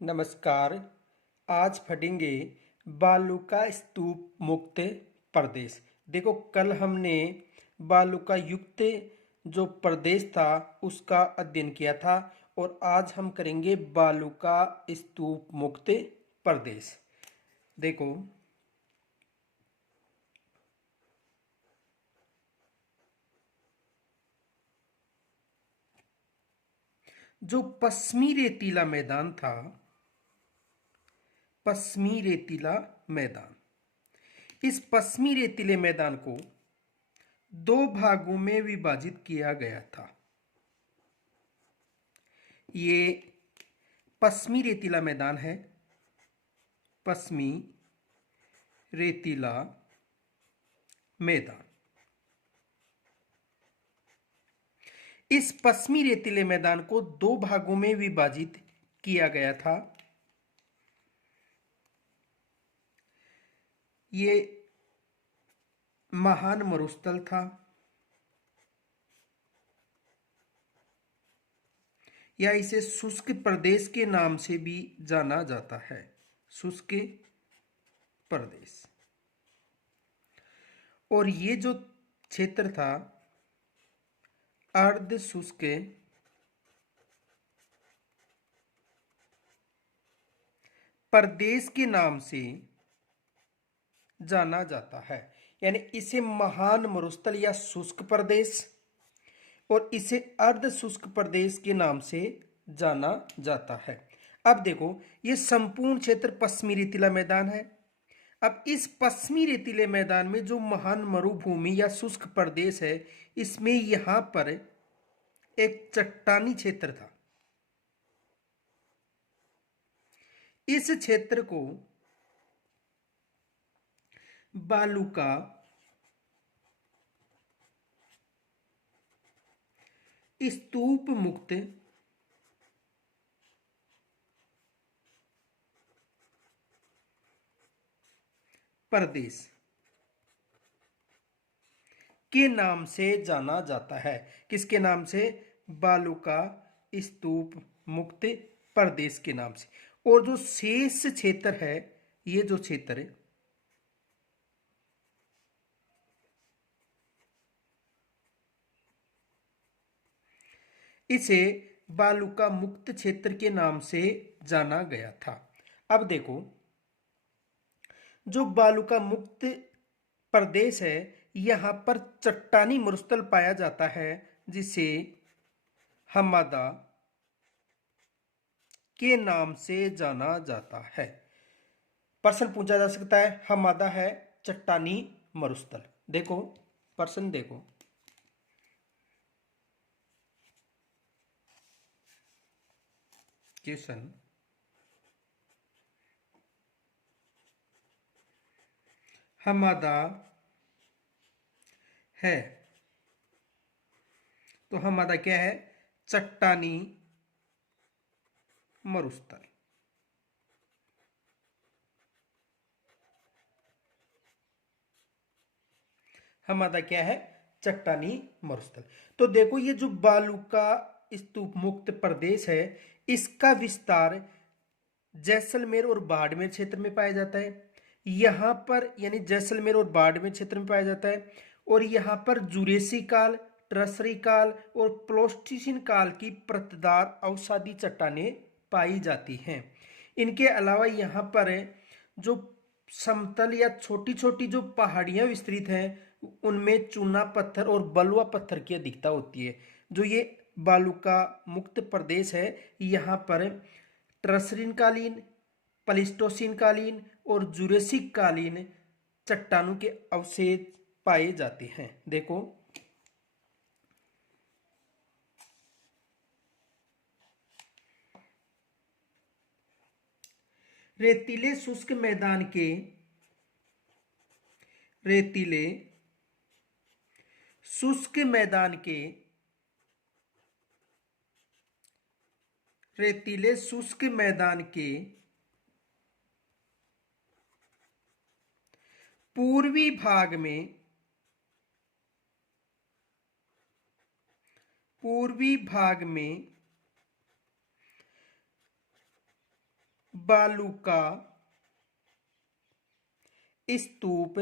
नमस्कार। आज पढ़ेंगे बालू का स्तूप मुक्त प्रदेश। देखो, कल हमने बालू का युक्त जो प्रदेश था उसका अध्ययन किया था और आज हम करेंगे बालू का स्तूप मुक्त प्रदेश। देखो, जो पश्चिमी रेतीला मैदान था, पश्चिमी रेतीला मैदान, इस पश्चिमी रेतीले मैदान को दो भागों में विभाजित किया गया था। ये पश्चिमी रेतीला मैदान है, पश्चिमी रेतीला मैदान। इस पश्चिमी रेतीले मैदान को दो भागों में विभाजित किया गया था। ये महान मरुस्थल था, या इसे शुष्क प्रदेश के नाम से भी जाना जाता है। शुष्क प्रदेश। और ये जो क्षेत्र था अर्ध शुष्क प्रदेश के नाम से जाना जाता है, यानी इसे महान मरुस्थल या शुष्क प्रदेश और इसे अर्ध शुष्क प्रदेश के नाम से जाना जाता है। अब देखो, ये संपूर्ण क्षेत्र पश्चिमी रेतीला मैदान है। अब इस पश्चिमी रेतीले मैदान में जो महान मरुभूमि या शुष्क प्रदेश है, इसमें यहां पर एक चट्टानी क्षेत्र था। इस क्षेत्र को बालू का स्तूप मुक्त प्रदेश के नाम से जाना जाता है। किसके नाम से? बालू का स्तूप मुक्त प्रदेश के नाम से। और जो शेष क्षेत्र है, ये जो क्षेत्र है, इसे बालू का मुक्त क्षेत्र के नाम से जाना गया था। अब देखो, जो बालू का मुक्त प्रदेश है, यहां पर चट्टानी मरुस्थल पाया जाता है, जिसे हमादा के नाम से जाना जाता है। प्रश्न पूछा जा सकता है, हमादा है चट्टानी मरुस्थल। देखो, प्रश्न देखो, क्वेश्चन, हमादा है, तो हमादा क्या है? चट्टानी मरुस्थल। हमादा क्या है? चट्टानी मरुस्थल। तो देखो, ये जो बालू का स्तूप मुक्त प्रदेश है, इसका विस्तार जैसलमेर और बाड़मेर क्षेत्र में पाया जाता है। यहां पर यानी जैसलमेर और बाड़मेर क्षेत्र में पाया जाता है। और यहां पर जुरेसी काल, ट्रसरी काल और प्लोस्टिसिन काल की परतदार अवसादी चट्टानें पाई जाती हैं। इनके अलावा यहाँ पर जो समतल या छोटी छोटी जो पहाड़ियां विस्तृत हैं, उनमें चूना पत्थर और बलुआ पत्थर की अधिकता होती है। जो ये बालू का मुक्त प्रदेश है, यहाँ पर ट्रसरीन कालीन, प्लेस्टोसीन कालीन और जुरेसिक कालीन चट्टानों के अवशेष पाए जाते हैं। देखो, रेतीले शुष्क मैदान के रेतीले शुष्क मैदान के रेतीले शुष्क मैदान के पूर्वी भाग में बालू का स्तूप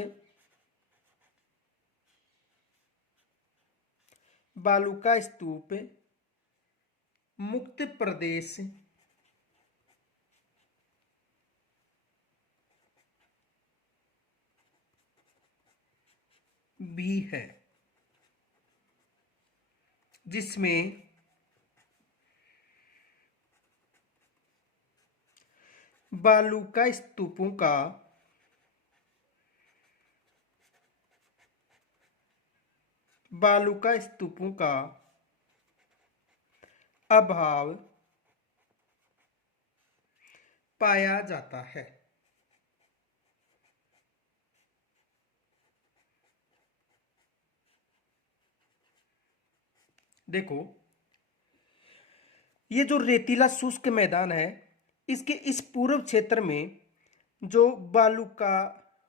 मुक्त प्रदेश भी है, जिसमें बालूका स्तूपों का अभाव पाया जाता है। देखो, ये जो रेतीला शुष्क मैदान है, इसके इस पूर्व क्षेत्र में जो बालू का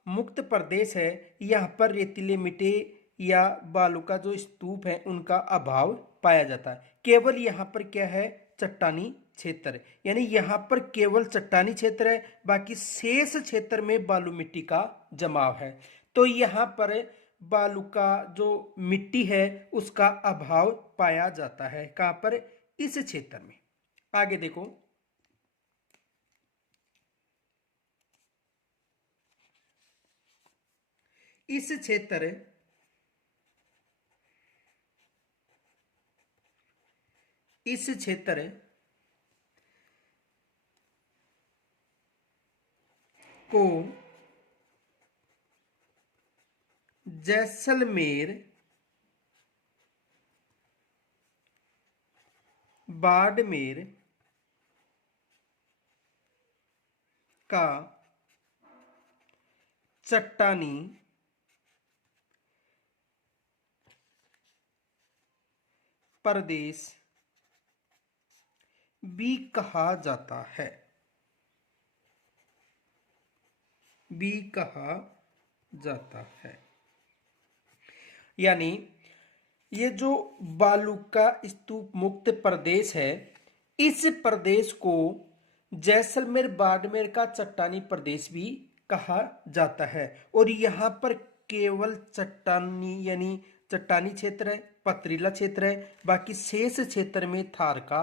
मुक्त प्रदेश है, यहाँ पर रेतीले मिट्टी या बालू का जो स्तूप है उनका अभाव पाया जाता है। केवल यहाँ पर क्या है, चट्टानी क्षेत्र, यानी यहाँ पर केवल चट्टानी क्षेत्र है, बाकी शेष क्षेत्र में बालू मिट्टी का जमाव है। तो यहाँ पर बालू का जो मिट्टी है उसका अभाव पाया जाता है। कहाँ पर, इस क्षेत्र में। आगे देखो, इस क्षेत्र को जैसलमेर, बाड़मेर का चट्टानी प्रदेश भी कहा जाता है। यानी ये जो बालू का स्तूप मुक्त प्रदेश है, इस प्रदेश को जैसलमेर बाड़मेर का चट्टानी प्रदेश भी कहा जाता है। और यहाँ पर केवल चट्टानी यानी चट्टानी क्षेत्र है, पथरीला क्षेत्र है, बाकी शेष क्षेत्र में थार का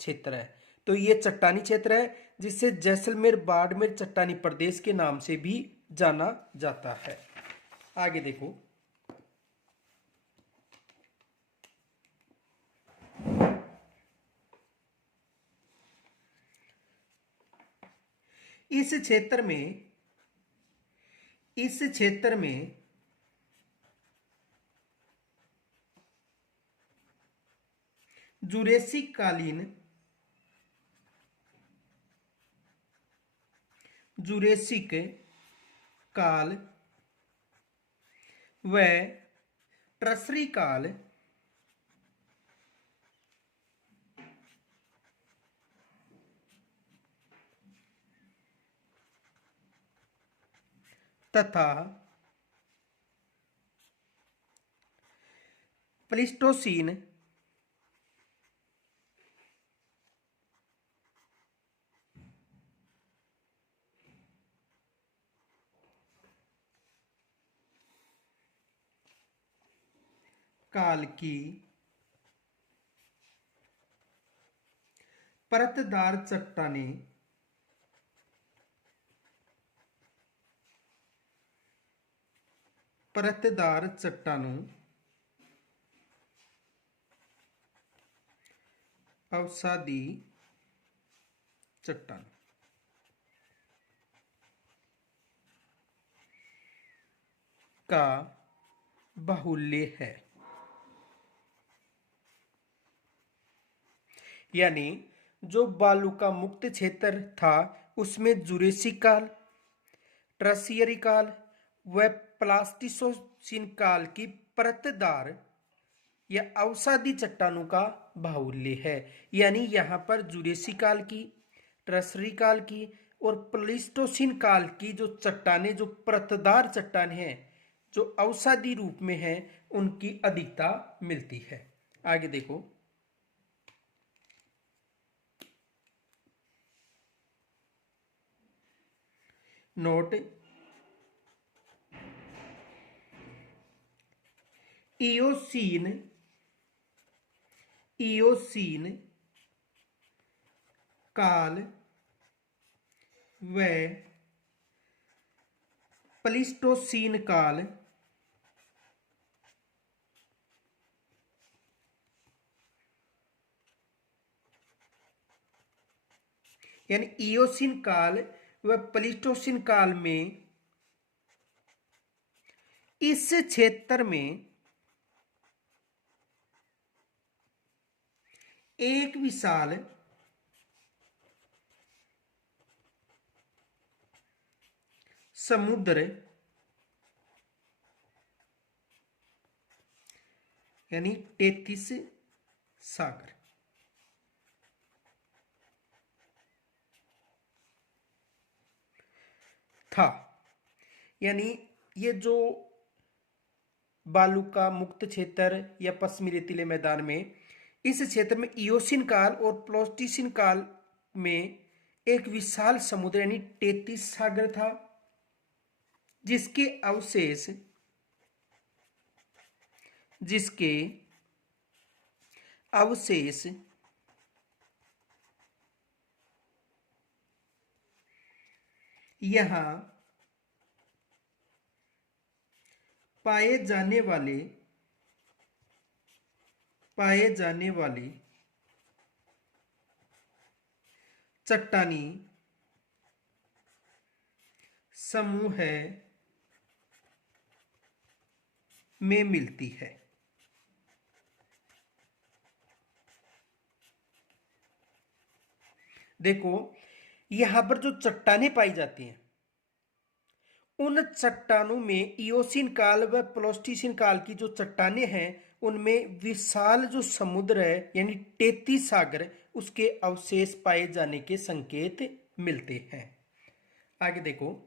क्षेत्र है। तो ये चट्टानी क्षेत्र है जिसे जैसलमेर बाड़मेर चट्टानी प्रदेश के नाम से भी जाना जाता है। आगे देखो, इस क्षेत्र में जुरेसिक काल व ट्रसरी काल तथा प्लीस्टोसीन काल की परतदार चट्टानों अवसादी चट्टान का बाहुल्य है। यानी जो बालू का मुक्त क्षेत्र था उसमें जुरेसिक काल, ट्रशियरी काल व प्लास्टिसोसिन काल की परतदार या अवसादी चट्टानों का बाहुल्य है। यानी यहाँ पर जुरेसिक काल की, ट्रशरी काल की और प्लीस्टोसिन काल की जो चट्टानें, जो परतदार चट्टानें हैं, जो अवसादी रूप में हैं, उनकी अधिकता मिलती है। आगे देखो, नोट इयोसीन इयोसीन काल व प्लीस्टोसीन काल यानी इयोसीन काल व प्लीस्टोसीन काल में इस क्षेत्र में एक विशाल समुद्र यानी 33 सागर था। यानी ये जो बालू का मुक्त क्षेत्र या पश्चिमी रेतीले मैदान में, इस क्षेत्र में इयोसीन काल और प्लोस्टीसिन काल में एक विशाल समुद्र यानी 33 सागर था, जिसके अवशेष यहां पाए जाने वाले चट्टानी समूह में मिलती है। देखो यहां पर जो चट्टानें पाई जाती हैं, उन चट्टानों में इयोसीन काल व प्लोस्टीसिन काल की जो चट्टानें हैं, उनमें विशाल जो समुद्र है यानी 33 सागर, उसके अवशेष पाए जाने के संकेत मिलते हैं। आगे देखो,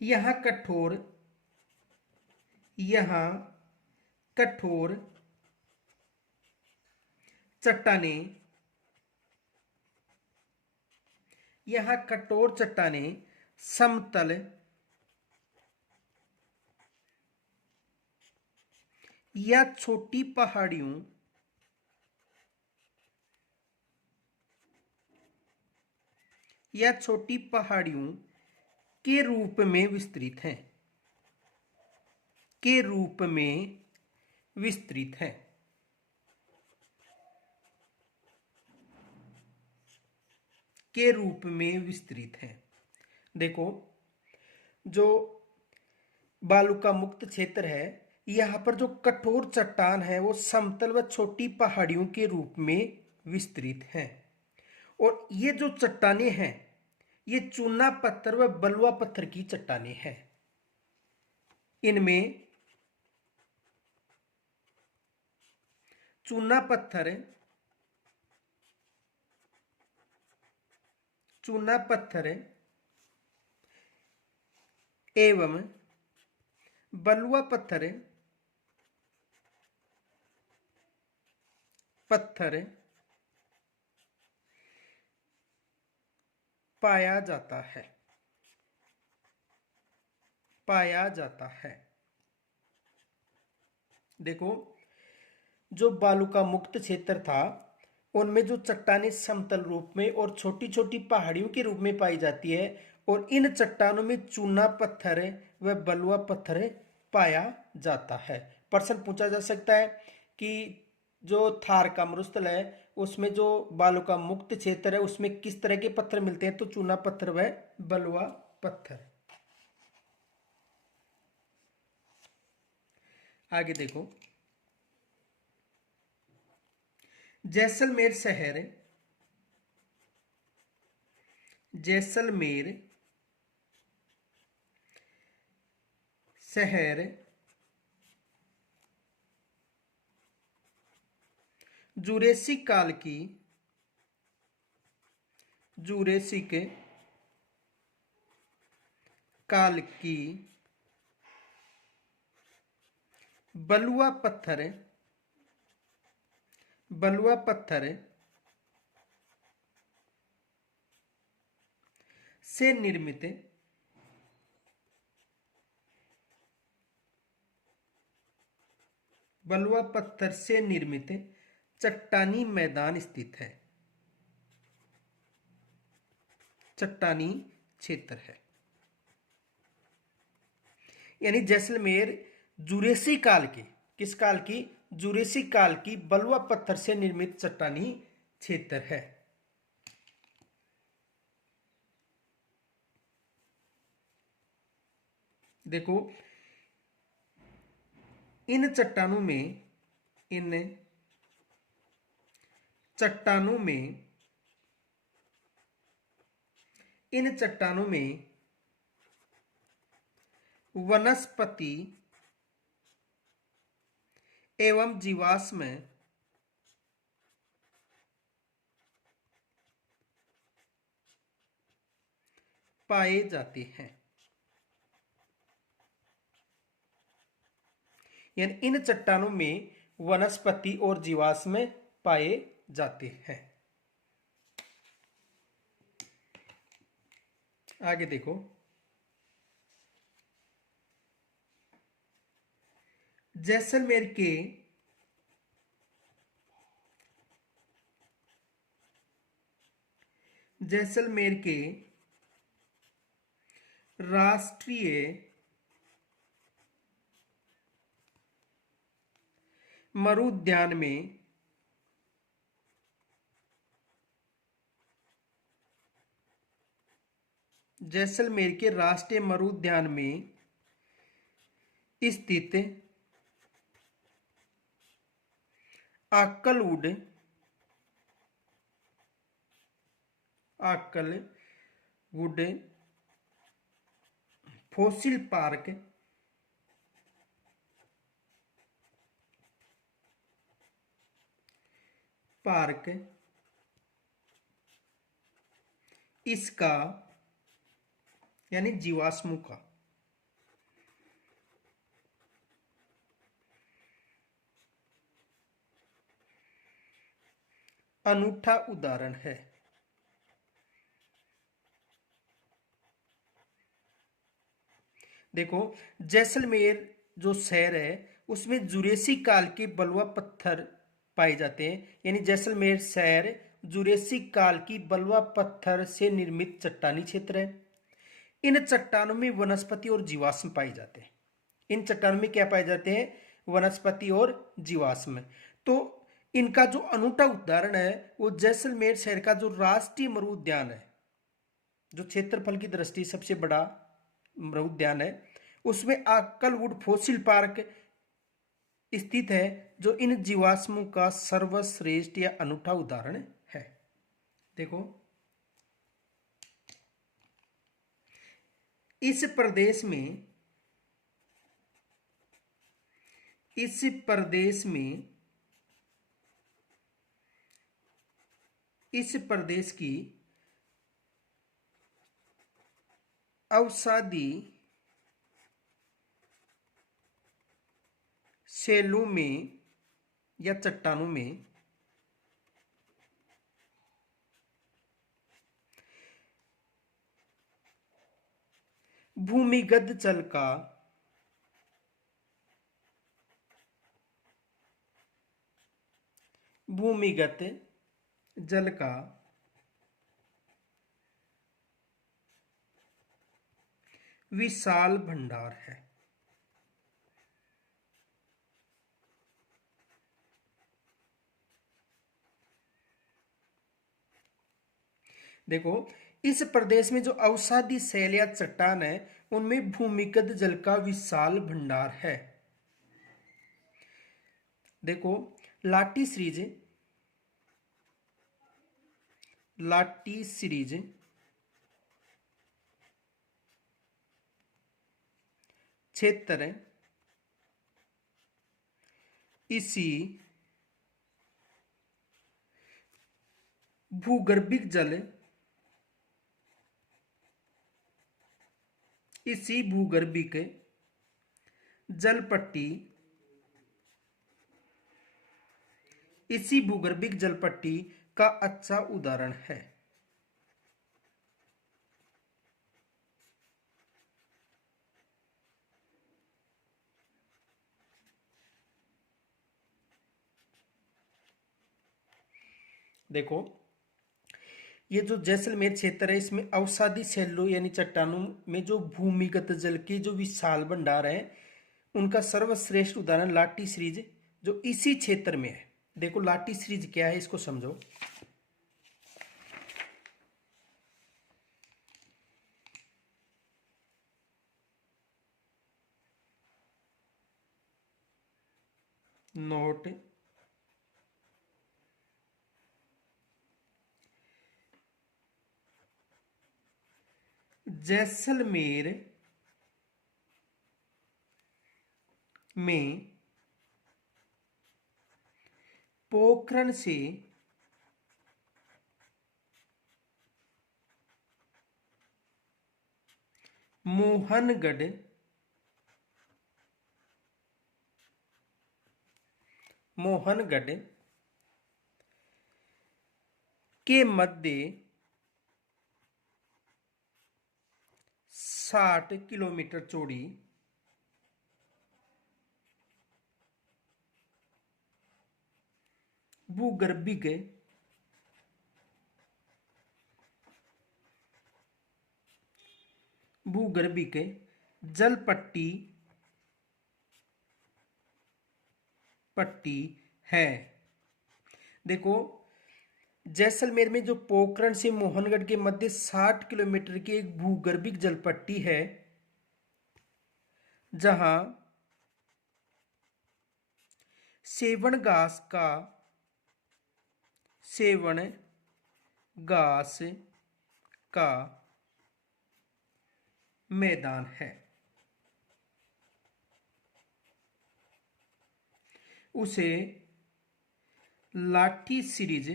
यहां कठोर चट्टानें समतल या छोटी पहाड़ियों के रूप में विस्तृत हैं। देखो जो बालू का मुक्त क्षेत्र है, यहां पर जो कठोर चट्टान है वो समतल व छोटी पहाड़ियों के रूप में विस्तृत है। और ये जो चट्टानें हैं, ये चूना पत्थर व बलुआ पत्थर की चट्टानें हैं। इनमें चूना पत्थर एवं बलुआ पत्थर पाया जाता है। देखो जो बालू का मुक्त क्षेत्र था, उनमें जो चट्टानें समतल रूप में और छोटी छोटी पहाड़ियों के रूप में पाई जाती है, और इन चट्टानों में चूना पत्थर व बलुआ पत्थर पाया जाता है। प्रश्न पूछा जा सकता है कि जो थार का मरुस्थल है, उसमें जो बालू का मुक्त क्षेत्र है, उसमें किस तरह के पत्थर मिलते हैं? तो चूना पत्थर व बलुआ पत्थर। आगे देखो, जैसलमेर शहर जुरेसिक काल की बलुआ पत्थर बलुआ पत्थर से निर्मित बलुआ पत्थर से निर्मित चट्टानी मैदान स्थित है, चट्टानी क्षेत्र है। यानी जैसलमेर जुरेसी काल की, किस काल की? जुरेसी काल की बलुआ पत्थर से निर्मित चट्टानी क्षेत्र है। देखो इन चट्टानों में इन चट्टानों में इन चट्टानों में वनस्पति एवं जीवाश्म पाए जाते हैं। यानी इन चट्टानों में वनस्पति और जीवाश्म पाए जाते हैं। आगे देखो, जैसलमेर के राष्ट्रीय मरुद्यान में जैसलमेर के राष्ट्रीय मरुद्यान में स्थित आकलवुड फॉसिल पार्क इसका यानी जीवाश्मों का अनूठा उदाहरण है। देखो जैसलमेर जो शहर है उसमें जुरेसी काल के बलुआ पत्थर पाए जाते हैं। यानी जैसलमेर शहर जुरेसी काल की बलुआ पत्थर से निर्मित चट्टानी क्षेत्र है। इन चट्टानों में वनस्पति और जीवाश्म पाए जाते हैं। इन चट्टानों में क्या पाए जाते हैं? वनस्पति और जीवाश्म। तो इनका जो अनूठा उदाहरण है वो जैसलमेर शहर का जो राष्ट्रीय मरुद्यान है, जो क्षेत्रफल की दृष्टि सबसे बड़ा मरुद्यान है, उसमें आकलवुड फॉसिल पार्क स्थित है, जो इन जीवाश्मों का सर्वश्रेष्ठ या अनूठा उदाहरण है। देखो इस प्रदेश में इस प्रदेश की अवसादी शैलों में या चट्टानों में भूमिगत जल का विशाल भंडार है। देखो इस प्रदेश में जो अवसादी शैल या चट्टान है उनमें भूमिगत जल का विशाल भंडार है। देखो लाटी सीरीज क्षेत्र इसी भूगर्भिक जल पट्टी इसी भूगर्भिक जलपट्टी का अच्छा उदाहरण है। देखो, ये जो जैसलमेर क्षेत्र है इसमें अवसादी शैलों यानी चट्टानों में जो भूमिगत जल के जो विशाल भंडार है उनका सर्वश्रेष्ठ उदाहरण लाटी सीरीज जो इसी क्षेत्र में है। देखो लाटी सीरीज क्या है इसको समझो। नोट जैसलमेर में पोखरण से मोहनगढ़ के मध्य 60 किलोमीटर चौड़ी भूगर्भिक जलपट्टी है। देखो जैसलमेर में जो पोखरण से मोहनगढ़ के मध्य 60 किलोमीटर की एक भूगर्भिक जलपट्टी है जहां सेवन घास का मैदान है। उसे लाठी सीरीज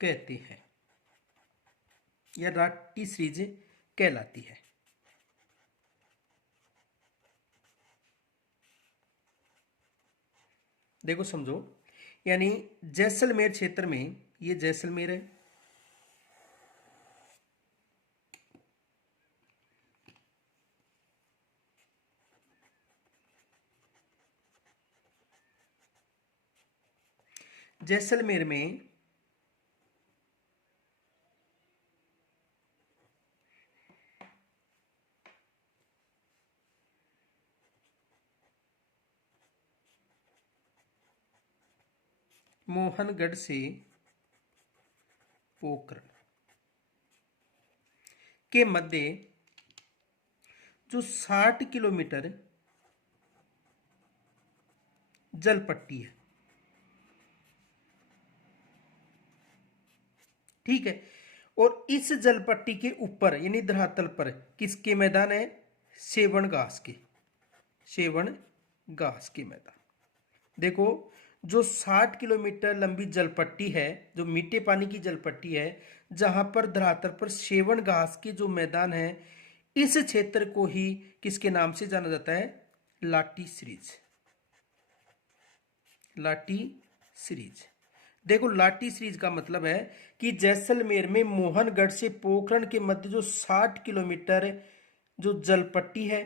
कहते हैं या लाठी सीरीज कहलाती है। देखो समझो, यानी जैसलमेर क्षेत्र में ये जैसलमेर है, जैसलमेर में मोहनगढ़ से पोखरण के मध्य जो 60 किलोमीटर जलपट्टी है, ठीक है। और इस जलपट्टी के ऊपर यानी धरातल पर किसके मैदान है? सेवन घास के मैदान। देखो जो 60 किलोमीटर लंबी जलपट्टी है, जो मीठे पानी की जलपट्टी है, जहां पर धरातल पर सेवन घास के जो मैदान है, इस क्षेत्र को ही किसके नाम से जाना जाता है? लाटी सीरीज। देखो लाटी सीरीज का मतलब है कि जैसलमेर में मोहनगढ़ से पोखरण के मध्य जो 60 किलोमीटर जो जलपट्टी है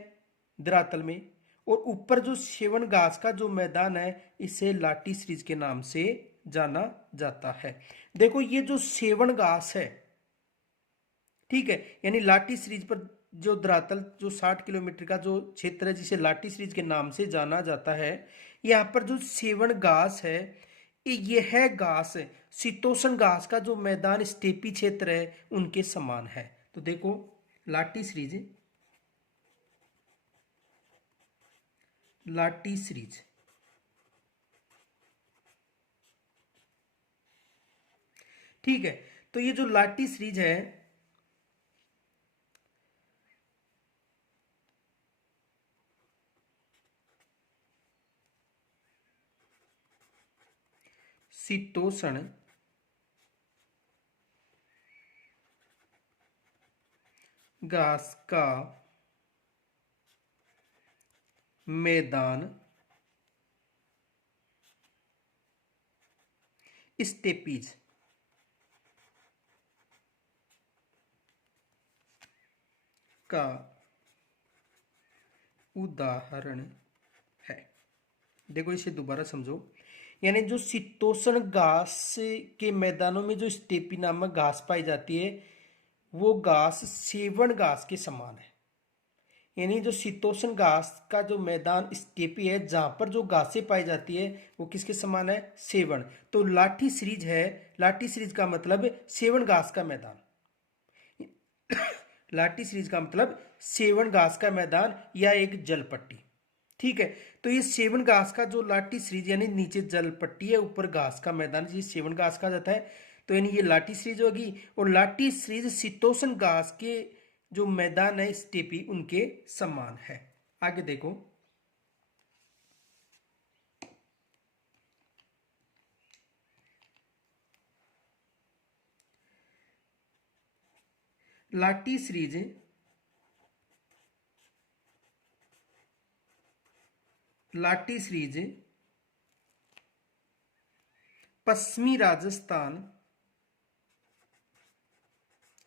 धरातल में, और ऊपर जो सेवन घास का जो मैदान है, इसे लाटी सीरीज के नाम से जाना जाता है। देखो ये जो सेवन घास है, ठीक है, यानी लाटी सीरीज पर जो धरातल जो 60 किलोमीटर का जो क्षेत्र है जिसे लाटी सीरीज के नाम से जाना जाता है, यहाँ पर जो सेवन घास है यह घास शीतोष्ण घास का जो मैदान स्टेपी क्षेत्र है उनके समान है। तो देखो लाटी सीरीज ठीक है। तो ये जो लाटी सीरीज है शीतोष्ण घास का मैदान स्टेपीज का उदाहरण है। देखो इसे दोबारा समझो, यानी जो शीतोष्ण घास के मैदानों में जो स्टेपी नामक घास पाई जाती है वो घास सेवण घास के समान है। यानी जो शीतोष्ण घास का जो मैदान स्टेपी है जहां पर जो घासें पाई जाती है वो किसके समान है? सेवण। तो लाठी सीरीज है, लाठी सीरीज का मतलब सेवण घास का मैदान। लाठी सीरीज का मतलब सेवण घास का मैदान या एक जलपट्टी। ठीक है, तो ये सेवन घास का जो लाठी सीरीज यानी नीचे जल पट्टी है ऊपर घास का मैदान, ये सेवन घास का जाता है। तो यानी ये लाठी सीरीज होगी, और लाठी सीरीज शीतोष्ण घास के जो मैदान है स्टेपी उनके समान है। आगे देखो, लाठी सीरीज लाठी सीरीज पश्चिमी राजस्थान,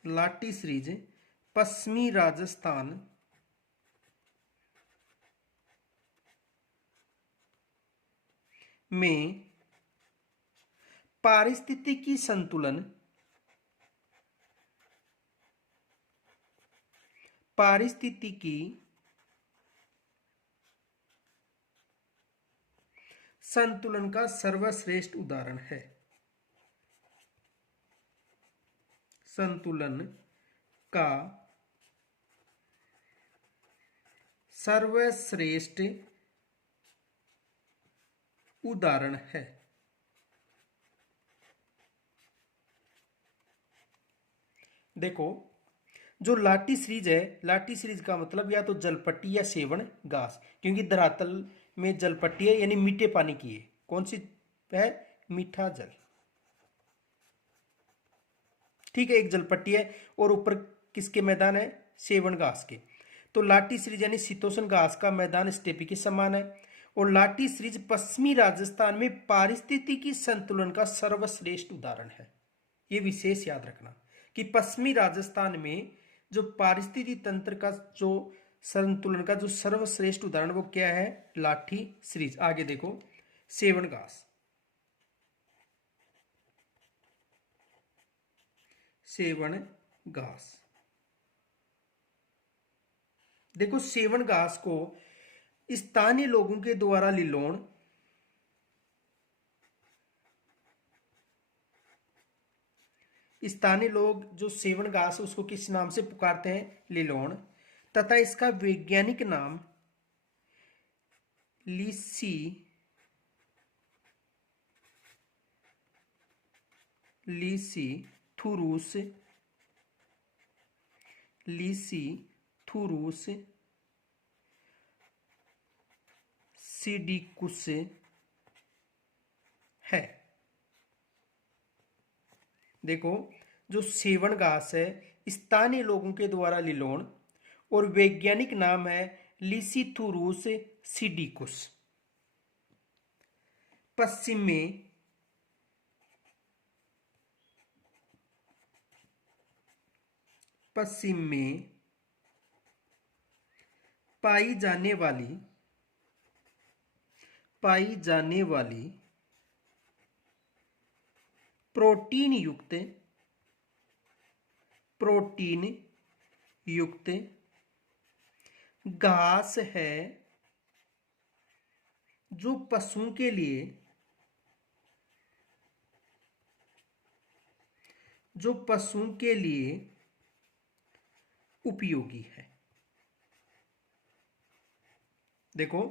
लाठी सीरीज पश्चिमी राजस्थान में पारिस्थितिकी संतुलन, पारिस्थितिकी संतुलन का सर्वश्रेष्ठ उदाहरण है। संतुलन का सर्वश्रेष्ठ उदाहरण है। देखो जो लाठी सीरीज है, लाठी सीरीज का मतलब या तो जलपट्टी या सेवण घास, क्योंकि धरातल में जलपट्टी है यानी मीठे पानी की है। कौन सी है? मीठा जल। ठीक है, एक जलपट्टी है और ऊपर किसके मैदान है? सेवण घास के। तो लाठी सीरीज यानी शीतोष्ण घास का मैदान स्टेपी के समान है। और लाठी सीरीज पश्चिमी राजस्थान में पारिस्थितिकी संतुलन का सर्वश्रेष्ठ उदाहरण है। ये विशेष याद रखना कि पश्चिमी राजस्थान में जो पारिस्थितिकी तंत्र का जो संतुलन का जो सर्वश्रेष्ठ उदाहरण वो क्या है? लाठी सीरीज। आगे देखो, सेवण घास, सेवण घास। देखो सेवण घास को स्थानीय लोगों के द्वारा लिलोन, स्थानीय लोग जो सेवण घास उसको किस नाम से पुकारते हैं? लिलोन। तथा इसका वैज्ञानिक नाम लीसी लीसी थुरूस, लीसी थुरूस सीडिकुस है। देखो जो सेवण घास है स्थानीय लोगों के द्वारा लिलोन और वैज्ञानिक नाम है लिसिथुरुस सीडिकुस। पश्चिम में पाई जाने वाली प्रोटीन युक्त घास है जो पशुओं के लिए उपयोगी है। देखो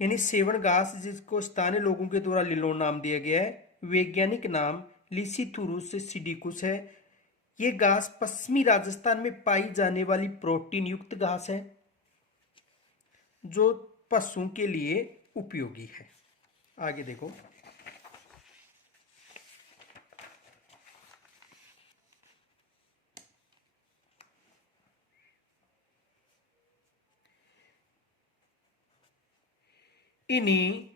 यानी सेवण घास जिसको स्थानीय लोगों के द्वारा लिलोन नाम दिया गया है, वैज्ञानिक नाम लिसिथुरुस सीडिकुस है। ये घास पश्चिमी राजस्थान में पाई जाने वाली प्रोटीन युक्त घास है जो पशुओं के लिए उपयोगी है। आगे देखो, इन्हीं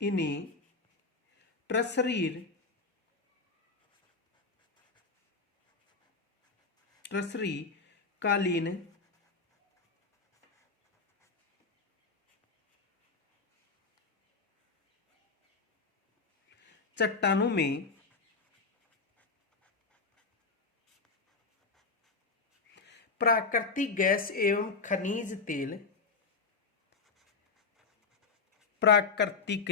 इन्हीं ट्रसरीर ट्रसरी कालीन चट्टानों में प्राकृतिक गैस एवं खनिज तेल प्राकृतिक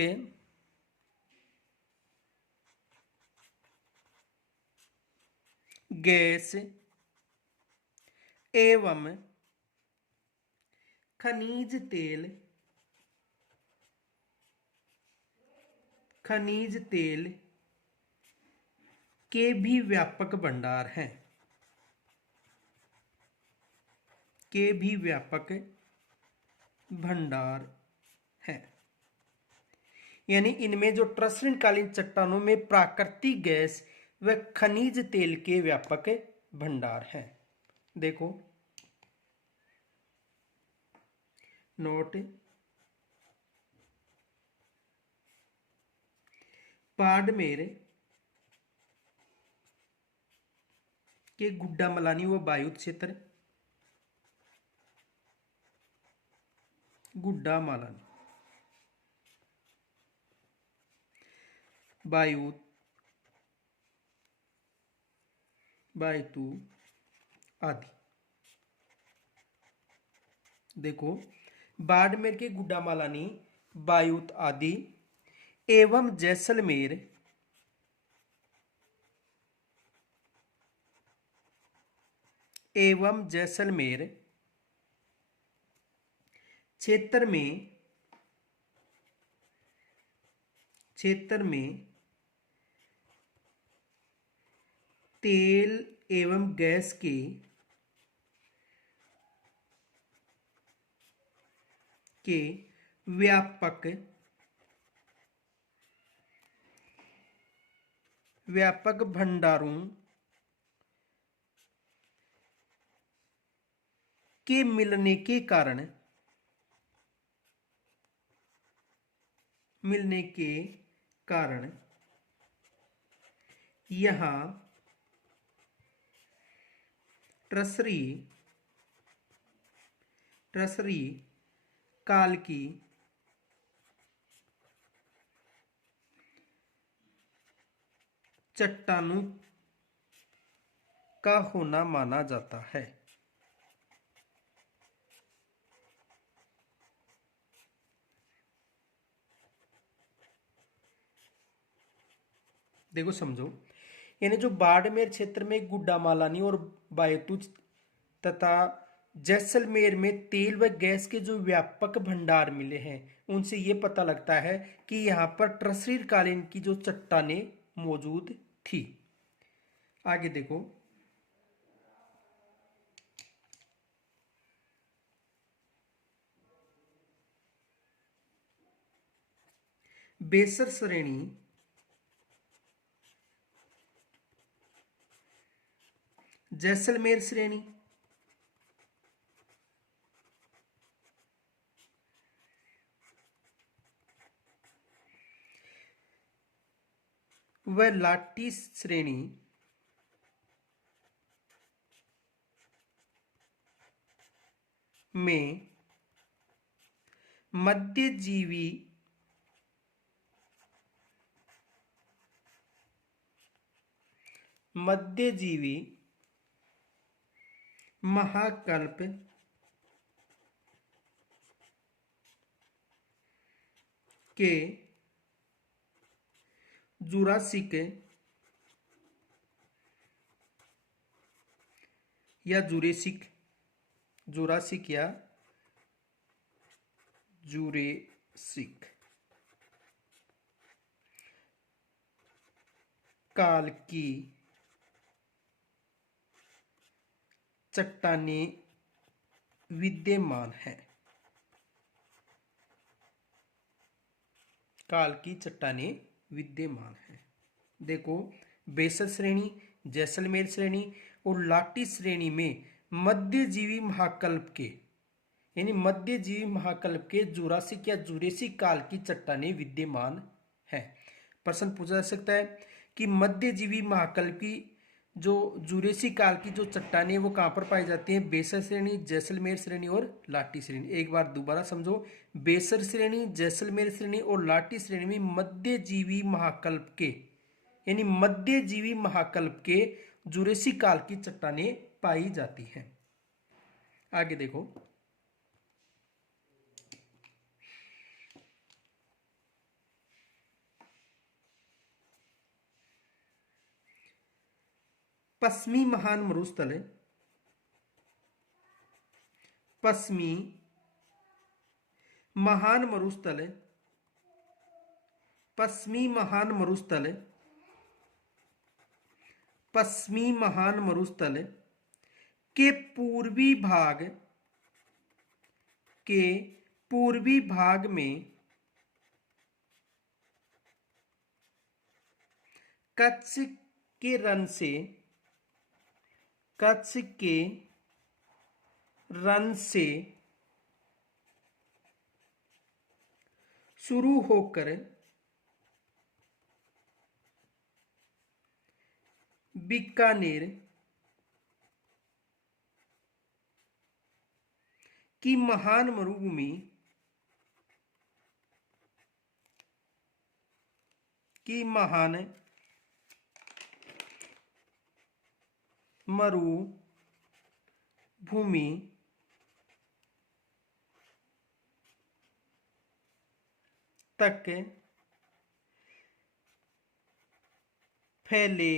गैस एवं खनिज तेल के भी व्यापक भंडार हैं के भी व्यापक भंडार हैं। यानी इनमें जो ट्रसरीकालीन चट्टानों में प्राकृतिक गैस व खनिज तेल के व्यापक भंडार हैं। देखो नोट, बाड़मेर के गुड्डामलानी व बायूत क्षेत्र, गुड्डामलानी बायूत बायतू आदि। देखो बाड़मेर के गुड्डामलानी बायूत आदि एवं जैसलमेर क्षेत्र में तेल एवं गैस के व्यापक भंडारों के मिलने के कारण यहाँ ट्रसरी काल की चट्टानों का होना माना जाता है। देखो समझो, यानी जो बाड़मेर क्षेत्र में गुड्डामालानी और बायतू तथा जैसलमेर में तेल व गैस के जो व्यापक भंडार मिले हैं, उनसे ये पता लगता है कि यहाँ पर ट्रसरीर कालीन की जो चट्टानें मौजूद थी। आगे देखो, बेसर श्रेणी जैसलमेर श्रेणी व लाटी श्रेणी में मध्यजीवी महाकल्प के जुरासिक या जुरेसिक काल की चट्टानें विद्यमान है। काल की चट्टानें विद्यमान है। देखो बेसर श्रेणी जैसलमेर श्रेणी और लाटी श्रेणी में मध्यजीवी महाकल्प के यानी मध्यजीवी महाकल्प के जुरासिक या जुरेसिक काल की चट्टानें विद्यमान है। प्रश्न पूछा जा सकता है कि मध्यजीवी महाकल्प की जो जुरेसिक काल की जो चट्टानें वो कहाँ पर पाई जाती हैं? बेसर श्रेणी, जैसलमेर श्रेणी और लाटी श्रेणी। एक बार दोबारा समझो, बेसर श्रेणी, जैसलमेर श्रेणी और लाटी श्रेणी में मध्यजीवी महाकल्प के यानी मध्यजीवी महाकल्प के जुरेसिक काल की चट्टानें पाई जाती हैं। आगे देखो, पश्चिमी महान मरुस्थल, पश्चिमी महान मरुस्थल, पश्चिमी महान मरुस्थल, पश्चिमी महान मरुस्थल के पूर्वी भाग में कच्छ के रन से शुरू होकर बीकानेर की महान मरुभूमि की महान मरुभूमि तक फैले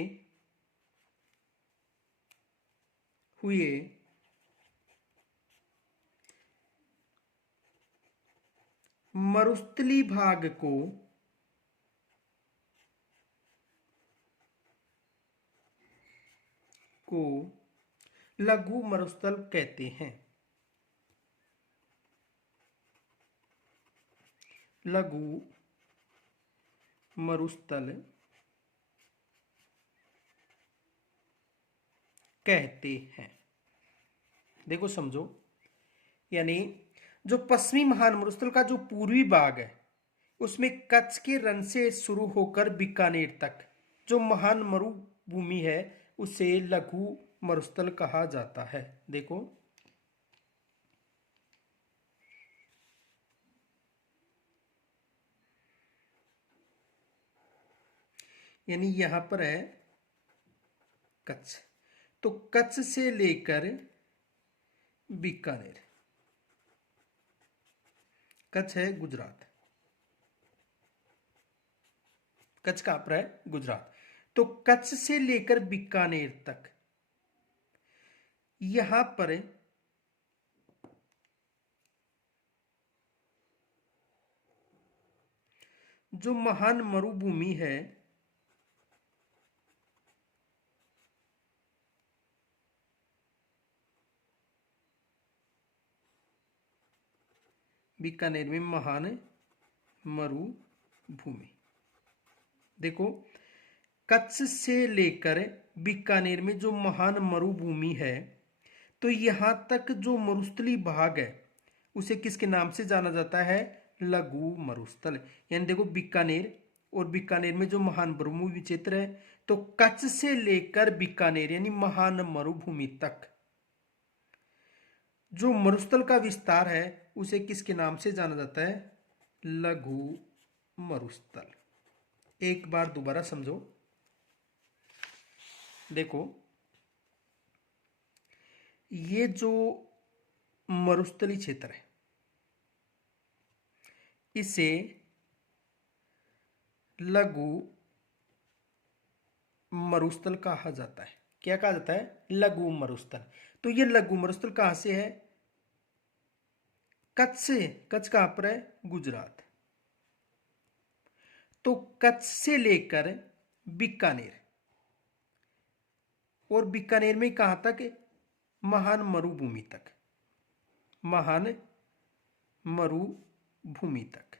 हुए मरुस्थली भाग को लघु मरुस्थल कहते हैं। लघु मरुस्थल कहते हैं। देखो समझो, यानी जो पश्चिमी महान मरुस्थल का जो पूर्वी भाग है उसमें कच्छ के रण से शुरू होकर बीकानेर तक जो महान मरुभूमि है उसे लघु मरुस्थल कहा जाता है। देखो, यानी यहां पर है कच्छ, तो कच्छ से लेकर बीकानेर, कच्छ है गुजरात, कच्छ कहां पर है? गुजरात। तो कच्छ से लेकर बीकानेर तक यहां पर जो महान मरुभूमि है बीकानेर में महान मरुभूमि, देखो कच्छ से लेकर बीकानेर में जो महान मरुभूमि है तो यहां तक जो मरुस्थली भाग है उसे किसके नाम से जाना जाता है? लघु मरुस्थल। यानी देखो बीकानेर और बीकानेर में जो महान मरुभूमि क्षेत्र है तो कच्छ से लेकर बीकानेर यानी महान मरुभूमि तक जो मरुस्थल का विस्तार है उसे किसके नाम से जाना जाता है? लघु मरुस्थल। एक बार दोबारा समझो, देखो ये जो मरुस्थली क्षेत्र है इसे लघु मरुस्थल कहा जाता है। क्या कहा जाता है? लघु मरुस्थल। तो ये लघु मरुस्थल कहां से है? कच्छ से। कच्छ कहां पर है? गुजरात। तो कच्छ से लेकर बीकानेर और बीकानेर में कहां तक? महान मरुभूमि तक, महान मरुभूमि तक।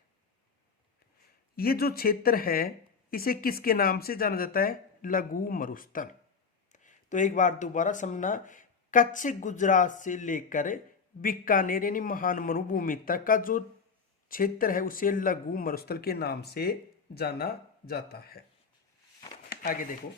ये जो क्षेत्र है इसे किसके नाम से जाना जाता है? लघु मरुस्थल। तो एक बार दोबारा समझना, कच्छ गुजरात से लेकर बीकानेर यानी महान मरुभूमि तक का जो क्षेत्र है उसे लघु मरुस्थल के नाम से जाना जाता है। आगे देखो,